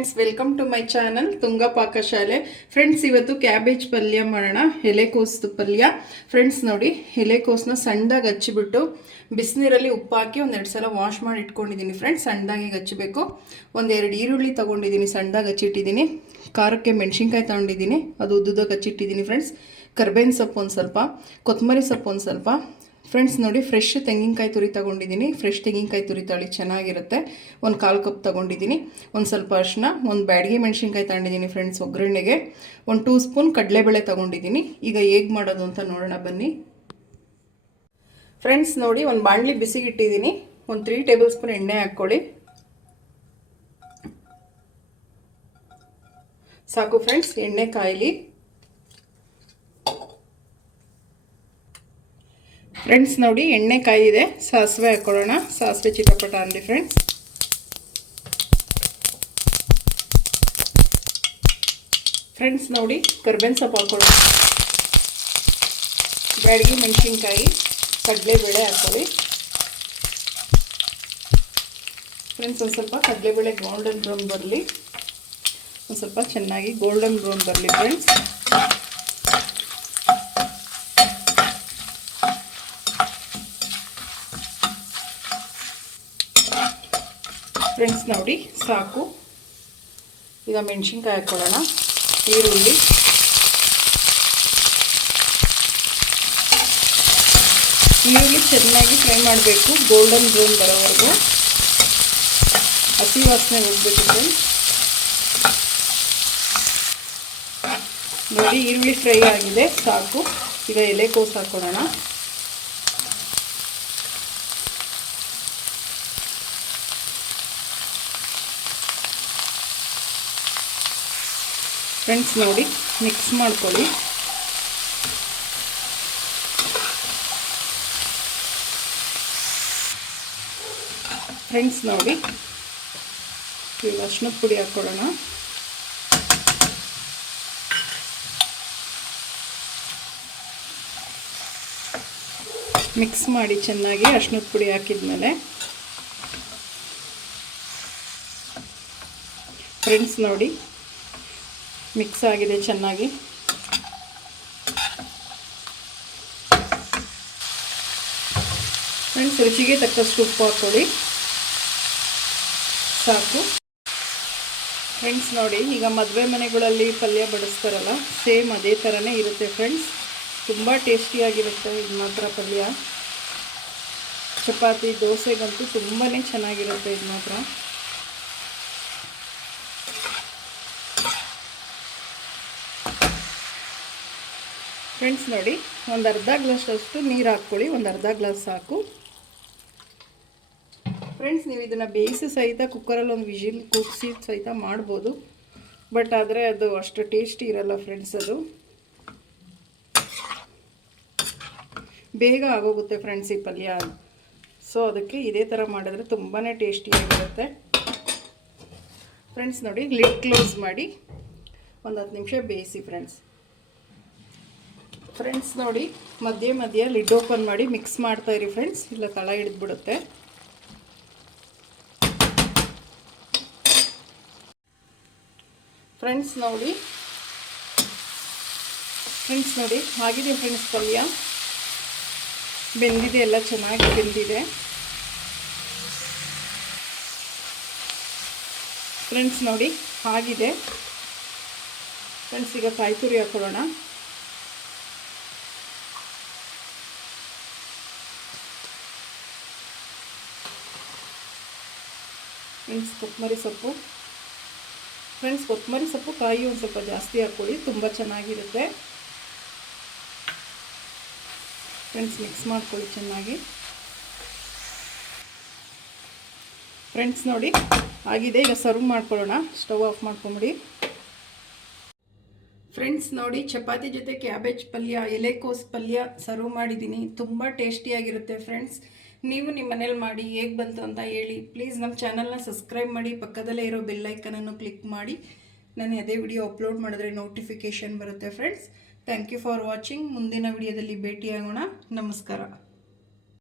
Friends, welcome to my channel Tunga Pakashale. Friends, ಇವತ್ತು cabbage ಪಲ್ಯ ಮಾಡೋಣ. ಎಲೆಕೋಸು ಪಲ್ಯ. ಫ್ರೆಂಡ್ಸ್ ನೋಡಿ, ಎಲೆಕೋಸನ್ನ ಸಣ್ಣದಾಗಿ ಹಚ್ಚಿಬಿಟ್ಟು ಬಿಸಿನೀರಲ್ಲಿ ಉಪ್ಪು ಹಾಕಿ ಒಂದೆರಡು ಸಲ ವಾಶ್ ಮಾಡಿ ಇಟ್ಕೊಂಡಿದ್ದೀನಿ. ಫ್ರೆಂಡ್ಸ್, ಸಣ್ಣದಾಗಿ ಹಚ್ಚಬೇಕು. ಒಂದೆರಡು ಈರುಳ್ಳಿ ತೊಗೊಂಡಿದ್ದೀನಿ, ಸಣ್ಣದಾಗಿ ಹಚ್ಚಿಟ್ಟಿದ್ದೀನಿ. ಖಾರಕ್ಕೆ ಮೆಣಸಿನ್ಕಾಯಿ ತೊಗೊಂಡಿದ್ದೀನಿ, ಅದು ಉದ್ದುದಾಗಿ ಹಚ್ಚಿಟ್ಟಿದ್ದೀನಿ. ಫ್ರೆಂಡ್ಸ್, ಕರ್ಬೇವಿನ ಸೊಪ್ಪು ಒಂದು ಸ್ವಲ್ಪ, ಕೊತ್ತಂಬರಿ ಸೊಪ್ಪು ಒಂದು ಸ್ವಲ್ಪ. ಫ್ರೆಂಡ್ಸ್ ನೋಡಿ, ಫ್ರೆಶ್ ತೆಂಗಿನಕಾಯಿ ತುರಿ ತೊಗೊಂಡಿದ್ದೀನಿ. ಫ್ರೆಶ್ ತೆಂಗಿನಕಾಯಿ ತುರಿ ತಳಿ ಚೆನ್ನಾಗಿರುತ್ತೆ. ಒಂದು 1/4 ಕಪ್ ತೊಗೊಂಡಿದ್ದೀನಿ. ಒಂದು ಸ್ವಲ್ಪ ಅರಿಶಿನ, ಒಂದು ಬ್ಯಾಡಗಿ ಮೆಣಸಿನ್ಕಾಯಿ ತೊಗೊಂಡಿದ್ದೀನಿ. ಫ್ರೆಂಡ್ಸ್, ಒಗ್ಗರಣೆಗೆ 1 2 ಸ್ಪೂನ್ ಕಡಲೆಬೇಳೆ ತೊಗೊಂಡಿದ್ದೀನಿ. ಈಗ ಹೇಗೆ ಮಾಡೋದು ಅಂತ ನೋಡೋಣ ಬನ್ನಿ. ಫ್ರೆಂಡ್ಸ್ ನೋಡಿ, ಒಂದು ಬಾಣಲಿ ಬಿಸಿಗಿಟ್ಟಿದ್ದೀನಿ. ಒಂದು 3 ಟೇಬಲ್ ಸ್ಪೂನ್ ಎಣ್ಣೆ ಹಾಕ್ಕೊಳ್ಳಿ. ಸಾಕು ಫ್ರೆಂಡ್ಸ್, ಎಣ್ಣೆ ಕಾಯಲಿ. ಫ್ರೆಂಡ್ಸ್ ನೋಡಿ, ಎಣ್ಣೆ ಕಾಯಿದೆ. ಸಾಸಿವೆ ಹಾಕ್ಕೊಳ್ಳೋಣ. ಸಾಸಿವೆ ಚಿಟಪಟ ಅಂದಿ. ಫ್ರೆಂಡ್ಸ್ ನೋಡಿ, ಕರ್ಬೇವಿನ ಸೊಪ್ಪು ಹಾಕ್ಕೊಳ್ಳೋಣ. ಬ್ಯಾಡಗಿ ಮೆಣಸಿನ್ಕಾಯಿ, ಕಡಲೆಬೇಳೆ ಹಾಕ್ಕೊಳ್ಳಿ. ಫ್ರೆಂಡ್ಸ್, ಒಂದು ಸ್ವಲ್ಪ ಕಡಲೆಬೇಳೆ ಗೋಲ್ಡನ್ ಬ್ರೌನ್ ಬರಲಿ. ಒಂದು ಸ್ವಲ್ಪ ಚೆನ್ನಾಗಿ ಗೋಲ್ಡನ್ ಬ್ರೌನ್ ಬರಲಿ. ಫ್ರೆಂಡ್ಸ್ ನೋಡಿ, ಸಾಕು. ಈಗ ಮೆಣಸಿನ್ಕಾಯಿ ಹಾಕ್ಕೊಳ್ಳೋಣ. ಈರುಳ್ಳಿ, ಚೆನ್ನಾಗಿ ಫ್ರೈ ಮಾಡಬೇಕು, ಗೋಲ್ಡನ್ ಬ್ರೌನ್ ಬರೋವರೆಗೂ. ಹಸಿ ವಾಸನೆ ಹೋಗಬೇಕು. ಫ್ರೆಂಡ್ಸ್ ನೋಡಿ, ಈರುಳ್ಳಿ ಫ್ರೈ ಆಗಿದೆ, ಸಾಕು. ಈಗ ಎಲೆಕೋಸು ಹಾಕ್ಕೊಳ್ಳೋಣ. ಫ್ರೆಂಡ್ಸ್ ನೋಡಿ, ಮಿಕ್ಸ್ ಮಾಡ್ಕೊಳ್ಳಿ. ಫ್ರೆಂಡ್ಸ್ ನೋಡಿ, ಈಗ ಅರಿಶಿನದ ಪುಡಿ ಹಾಕ್ಕೊಳ್ಳೋಣ. ಮಿಕ್ಸ್ ಮಾಡಿ ಚೆನ್ನಾಗಿ. ಅರಿಶಿನದ ಪುಡಿ ಹಾಕಿದ್ಮೇಲೆ ಫ್ರೆಂಡ್ಸ್ ನೋಡಿ, ಮಿಕ್ಸ್ ಆಗಿದೆ ಚೆನ್ನಾಗಿ. ಫ್ರೆಂಡ್ಸ್, ರುಚಿಗೆ ತಕ್ಕಷ್ಟು ಉಪ್ಪು ಹಾಕ್ಕೊಳ್ಳಿ. ಸಾಕು. ಫ್ರೆಂಡ್ಸ್ ನೋಡಿ, ಈಗ ಮದುವೆ ಮನೆಗಳಲ್ಲಿ ಪಲ್ಯ ಬಡಿಸ್ತಾರಲ್ಲ, ಸೇಮ್ ಅದೇ ಥರನೇ ಇರುತ್ತೆ. ಫ್ರೆಂಡ್ಸ್, ತುಂಬ ಟೇಸ್ಟಿಯಾಗಿರುತ್ತೆ ಇದು ಮಾತ್ರ ಪಲ್ಯ. ಚಪಾತಿ, ದೋಸೆಗಂತೂ ತುಂಬಾ ಚೆನ್ನಾಗಿರುತ್ತೆ ಇದು ಮಾತ್ರ. ಫ್ರೆಂಡ್ಸ್ ನೋಡಿ, ಒಂದು ಅರ್ಧ ಗ್ಲಾಸಷ್ಟು ನೀರು ಹಾಕ್ಕೊಳ್ಳಿ. ಒಂದು ಅರ್ಧ ಗ್ಲಾಸ್ ಸಾಕು. ಫ್ರೆಂಡ್ಸ್, ನೀವು ಇದನ್ನು ಬೇಯಿಸಿ ಸಹಿತ ಕುಕ್ಕರಲ್ಲಿ ಒಂದು ವಿಜಿಲ್ ಕೂಗಿಸಿ ಸಹಿತ ಮಾಡ್ಬೋದು. ಬಟ್ ಆದರೆ ಅದು ಅಷ್ಟು ಟೇಸ್ಟಿ ಇರಲ್ಲ ಫ್ರೆಂಡ್ಸ್. ಅದು ಬೇಗ ಆಗೋಗುತ್ತೆ ಫ್ರೆಂಡ್ಸ್ ಈ ಪಲ್ಯ. ಸೊ ಅದಕ್ಕೆ ಇದೇ ಥರ ಮಾಡಿದ್ರೆ ತುಂಬಾ ಟೇಸ್ಟಿಯಾಗಿರುತ್ತೆ. ಫ್ರೆಂಡ್ಸ್ ನೋಡಿ, ಲಿಡ್ ಕ್ಲೋಸ್ ಮಾಡಿ ಒಂದು 10 ನಿಮಿಷ ಬೇಯಿಸಿ. ಫ್ರೆಂಡ್ಸ್ ನೋಡಿ, ಮಧ್ಯೆ ಲಿಡ್ ಓಪನ್ ಮಾಡಿ ಮಿಕ್ಸ್ ಮಾಡ್ತಾಯಿರಿ ಫ್ರೆಂಡ್ಸ್, ಇಲ್ಲ ತಳ ಹಿಡಿದ್ಬಿಡುತ್ತೆ. ಫ್ರೆಂಡ್ಸ್ ನೋಡಿ, ಆಗಿದೆ ಫ್ರೆಂಡ್ಸ್ ಪಲ್ಯ. ಬೆಂದಿದೆ, ಎಲ್ಲ ಚೆನ್ನಾಗಿ ಬೆಂದಿದೆ. ಫ್ರೆಂಡ್ಸ್ ನೋಡಿ, ಆಗಿದೆ. ಫ್ರೆಂಡ್ಸ್, ಈಗ ಕಾಯಿ ತುರಿ ಹಾಕೊಳ್ಳೋಣ. ಫ್ರೆಂಡ್ಸ್, ಕೊತ್ತಂಬರಿ ಸೊಪ್ಪು. ಫ್ರೆಂಡ್ಸ್, ಕೊತ್ತಂಬರಿ ಸೊಪ್ಪು ಕಾಯಿ ಒಂದು ಸ್ವಲ್ಪ ಜಾಸ್ತಿ ಹಾಕ್ಕೊಳ್ಳಿ, ತುಂಬ ಚೆನ್ನಾಗಿರುತ್ತೆ. ಫ್ರೆಂಡ್ಸ್, ಮಿಕ್ಸ್ ಮಾಡ್ಕೊಳ್ಳಿ ಚೆನ್ನಾಗಿ. ಫ್ರೆಂಡ್ಸ್ ನೋಡಿ, ಆಗಿದೆ. ಈಗ ಸರ್ವ್ ಮಾಡ್ಕೊಳ್ಳೋಣ. ಸ್ಟವ್ ಆಫ್ ಮಾಡ್ಕೊಂಬಿಡಿ. ಫ್ರೆಂಡ್ಸ್ ನೋಡಿ, ಚಪಾತಿ ಜೊತೆ ಕ್ಯಾಬೇಜ್ ಪಲ್ಯ, ಎಲೆಕೋಸು ಪಲ್ಯ ಸರ್ವ್ ಮಾಡಿದ್ದೀನಿ. ತುಂಬ ಟೇಸ್ಟಿಯಾಗಿರುತ್ತೆ ಫ್ರೆಂಡ್ಸ್. ನೀವು ನಿಮ್ಮ ಮನೇಲಿ ಮಾಡಿ ಹೇಗೆ ಬಂತು ಅಂತ ಹೇಳಿ. ಪ್ಲೀಸ್ ನಮ್ಮ ಚಾನಲ್ನ ಸಬ್ಸ್ಕ್ರೈಬ್ ಮಾಡಿ, ಪಕ್ಕದಲ್ಲೇ ಇರೋ ಬೆಲ್ ಐಕನನ್ನು ಕ್ಲಿಕ್ ಮಾಡಿ. ನಾನು ಅದೇ ವಿಡಿಯೋ ಅಪ್ಲೋಡ್ ಮಾಡಿದ್ರೆ ನೋಟಿಫಿಕೇಷನ್ ಬರುತ್ತೆ friends. Thank you for watching. ಮುಂದಿನ ವಿಡಿಯೋದಲ್ಲಿ ಭೇಟಿಯಾಗೋಣ. ನಮಸ್ಕಾರ.